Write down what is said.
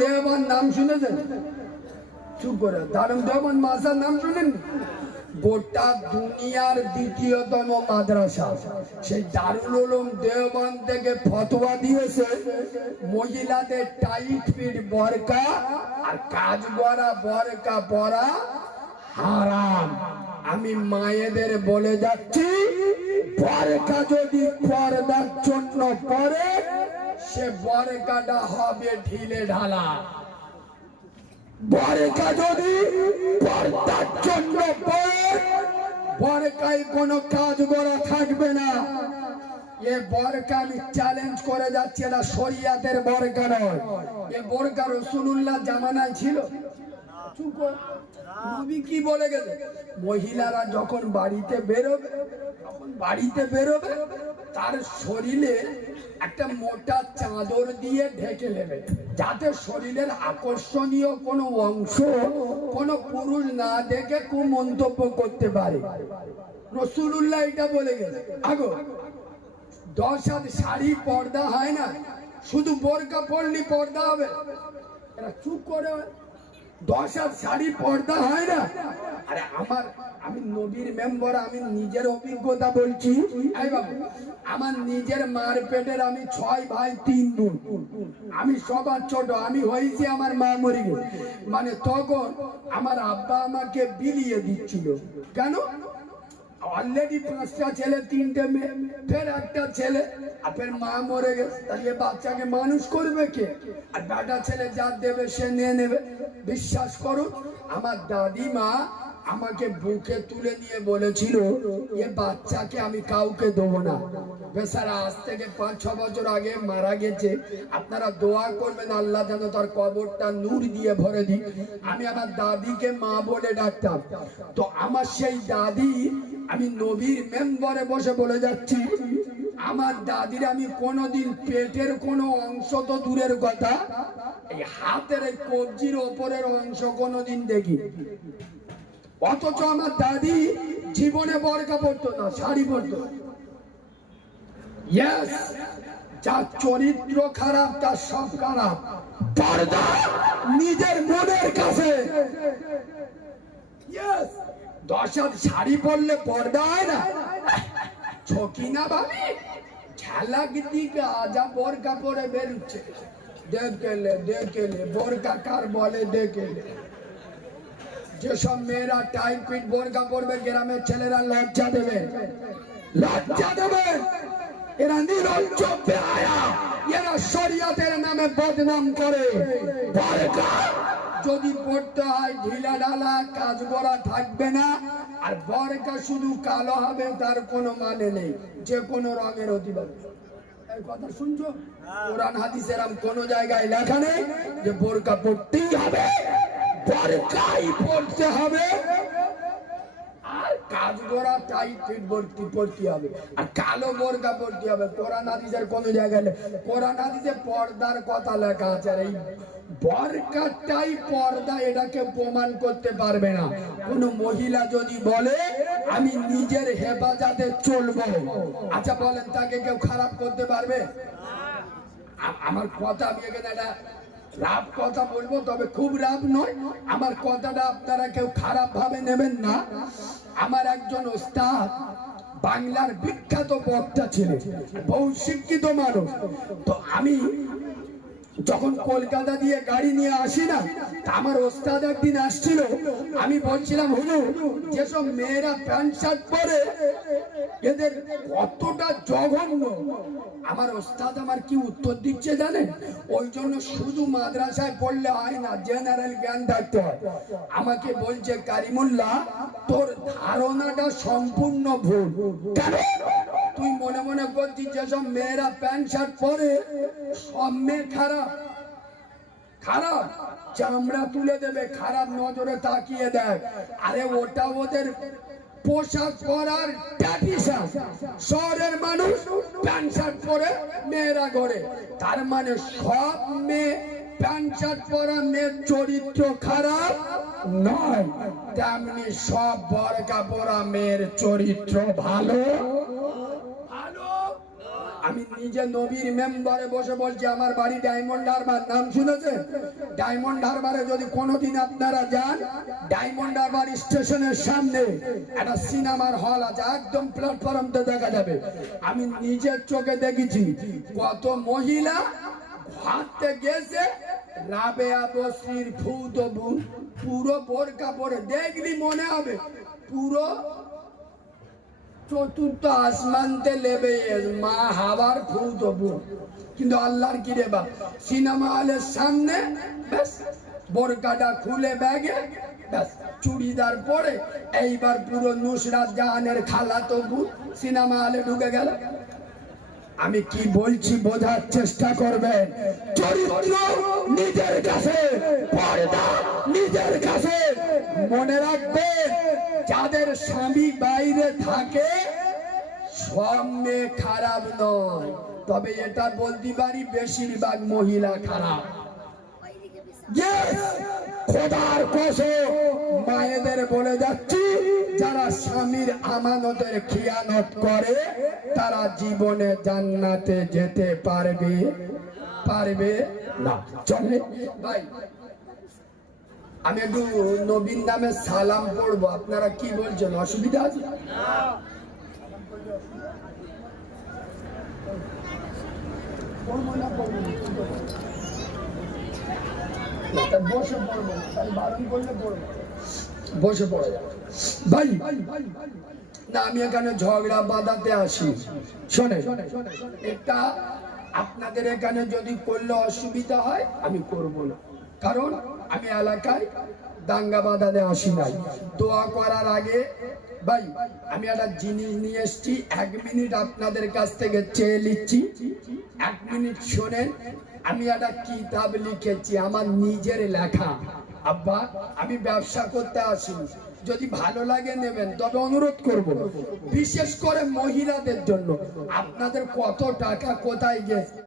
দেওয়ান নাম শুনেছেন চুপ করে। দারুণ দেওয়ান মাসার নাম শুনেন। গোটা দুনিয়ার দ্বিতীয়তম মাদ্রাসা। সেই দারুল উলুম দেওবান থেকে ফতোয়া দিয়েছে, মহিলাদের টাইট ফিট বরকা আর কাজ করা বরকা পরা হারাম। আমি মায়েদের বলে যাচ্ছি বরকা যদি পর্দার জন্য পরে সে বরকাটা হবে ঢিলে ঢালা। বরকা যদি পর্দার জন্য পরে বরকায় কোনো কাজ করা থাকবে না। এ বরকা আমি চ্যালেঞ্জ করে যাচ্ছি, এটা শরিয়াতের বরকা নয়। এ বরকা রসুল্লাহ জামানায় ছিল। কি বলে গেছে মহিলারা যখন বাড়িতে বেরোবে বাড়িতে বেরোবে, তার শরীরে একটা মোটা চাদর দিয়ে ঢেকে নেবে। যাতে শরীরের আকর্ষণীয় কোনো অংশ কোনো পুরুষ না দেখে কুমন্তব্য করতে পারে। রসুল্লাহ এটা বলে গেছে আগো, দশ হাত শাড়ি পর্দা হয় না, শুধু বোরকা পরলি পর্দা হবে। এরা চুপ করে দশ হাত শাড়ি পর্দা হয় না। আরে আমার, আমি নবীর মেম্বার, আমি নিজের অভিজ্ঞতা বলছি। আমার নিজের মার পেটের আমি ছয় ভাই, তিন বোন। আমি সবার ছোট, আমি হয়েছি আমার মা মরি মানে তখন আমার আব্বা আমাকে বিলিয়ে দিচ্ছিল। কেন? অলরেডি পাঁচটা ছেলে, তিনটে মেয়ে, ফের একটা ছেলে। আর ফের মা মরে গেছে। তাহলে বাচ্চাকে মানুষ করবে কে? আর বেটা ছেলে যা দেবে সে নিয়ে নেবে। বিশ্বাস করুন আমার দাদিমা আমাকে বুকে তুলে নিয়ে বলেছিল, এ বাচ্চাকে আমি কাউকে দেবো না। বেচারা আজ থেকে পাঁচ, ছ বছর আগে মারা গেছে। আপনারা দোয়া করবেন, আল্লাহ যেন তার কবরটা নূর দিয়ে ভরে দিই আমি আমার দাদিকে মা বলে ডাকতাম। তো আমার সেই দাদি, আমি নবীর মেম্বারে বসে বলে যাচ্ছি, আমার দাদির আমি কোনোদিন পেটের কোনো অংশ তো দূরের কথা, এই হাতের এই কবজির ওপরের অংশ কোনোদিন দেখি অথচ আমার দাদি জীবনে বরকা পড়তো না, শাড়ি পরতো যার চরিত্র খারাপ, তার সব খারাপ। নিজের মনের কাছে। ইয়েস দশ হাত শাড়ি পরলে পর্দা হয় না? ছকি না ভাবি? ঝালাক দিকে আজা বোরকা পরে বেরুচ্ছে। দেখেলে দেখেলে বোরকা কার বলে দেখেলে যেসব মেয়েরা টাইম পিট বোরকা পরবে গ্রামের ছেলেরা লজ্জা দেবে। লজ্জা দেবে। এরা নিরঞ্জ বেহায়া। এরা শরিয়াতের নামে বদনাম করে। বোরকা যদি পড়তে হয় ঢিলা ঢালা কাজ করা থাকবে না। আর বরকা শুধু কালো হবে তার কোনো মানে নেই। যে কোনো রঙের হতে পারে কথা শুনছো? কোরআন হাদিস এরম কোন জায়গায় লেখা নেই যে বোরকা পড়তেই হবে। পড়তে হবে। আর কাজ ভর্তি পড়তে হবে। আর কালো পড়তে হবে। কোরআন হাদিসের কোন জায়গায় কোরআন হাদিসে পর্দার কথা লেখা আছে। এই বরকাটাই পর্দা এটাকে প্রমাণ করতে পারবে না। কোন মহিলা যদি বলে, আমি নিজের হেফাজতে চলবো। আচ্ছা বলেন, তাকে কেউ খারাপ করতে পারবে? আমার কথা আমি এখানে একটা রাব কথা বলব, তবে খুব রাব নয়। আমার কথাটা আপনারা কেউ খারাপ ভাবে নেবেন না। আমার একজন ওস্তাদ, বাংলার বিখ্যাত বক্তা ছিলেন, বহু শিক্ষিত মানুষ। তো আমি যখন কলকাতা দিয়ে গাড়ি নিয়ে আসি না আমার ওস্তাদ একদিন আসছিল। আমি বলছিলাম, হুজুর, যেসব মেয়েরা প্যান্ট শার্ট পরে, এদের কতটা জঘন্য? আমার ওস্তাদ আমার কি উত্তর দিচ্ছে জানেন? ওই জন্য শুধু মাদ্রাসায় পড়লে হয় না, জেনারেল জ্ঞান থাকতে হয়। আমাকে বলছে, কারিমুল্লাহ, তোর ধারণাটা সম্পূর্ণ ভুল। তুই মনে মনে করছিস যেসব মেয়েরা প্যান্ট, শার্ট পরে সব মেয়ে খারাপ? খারাপ? চামড়া তুলে দেবে, খারাপ নজরে তাকিয়ে দেয় আরে ওটা ওদের পোশাক পরার ট্যাটিশন শহরের মানুষ প্যান্ট, শার্ট পরে মেয়েরা ঘরে। তার মানে সব মেয়ে প্যান্ট, শার্ট পরা মেয়ের চরিত্র খারাপ নয়। তেমনি সব বরকা পরা মেয়ের চরিত্র ভালো ভালো আমি নিজে নবীর মেম্বারে বসে বলছি, আমার বাড়ি ডায়মন্ড হারবার। নাম শুনেছে ডায়মন্ড হারবারে যদি কোনোদিন আপনারা যান, ডায়মন্ড হারবার স্টেশনের সামনে একটা সিনেমার হল আছে, একদম প্ল্যাটফর্মটা দেখা যাবে। আমি নিজের চোখে দেখেছি, কত মহিলা হাঁটতে গেছে, রাবেয়া বসির ফুত বোন, পুরো বোরকা পরে। দেখলি মনে হবে, পুরো চতুর্থ আসমানতে লেবে মা হাওয়ার ফুত বোন। কিন্তু আল্লাহর কি রে বাপ? সিনেমা হলের সামনে, ব্যাস, বোরকাটা খুলে ব্যাগে চুড়িদার পরে এইবার পুরো নুসরাত জাহানের খালা তো বোন সিনেমা হলে ঢুকে গেল। আমি কি বলছি, বোঝার চেষ্টা করবেন। চরিত্র নিজের কাছে, পর্দা নিজের কাছে। মনে রাখবেন যাদের স্বামী বাইরে থাকে মেয়ে খারাপ নয়। তবে এটা বলতে পারি, বেশিরভাগ মহিলা খারাপ। মায়েদের বলে যাচ্ছি, যারা স্বামীর আমানতের খিয়ানত করে, তারা জীবনে জান্নাতে যেতে পারবে? পারবে না। চলে, ভাই। আমি একটু নবীন নামে সালাম পড়ব। আপনারা কি বলছেন? অসুবিধা আছে? বসে পড়ব। বসে ভাই, না, আমি এখানে ঝগড়া বাঁধাতে আসি। শোনে এটা আপনাদের এখানে যদি করলে অসুবিধা হয়, আমি করব না। কারণ আমি এলাকায় দাঙ্গা বাঁধাতে আসি নাই। দোয়া করার আগে, ভাই, আমি একটা জিনিস নিয়ে এসেছি। এক মিনিট আপনাদের কাছ থেকে চেয়ে নিচ্ছি। এক মিনিট শোনেন, আমি একটা কিতাব লিখেছি, আমার নিজের লেখা। আব্বা, আমি ব্যবসা করতে আসি যদি ভালো লাগে নেবেন, তবে অনুরোধ করব। বিশেষ করে মহিলাদের জন্য। আপনাদের কত টাকা কোথায় গেছে?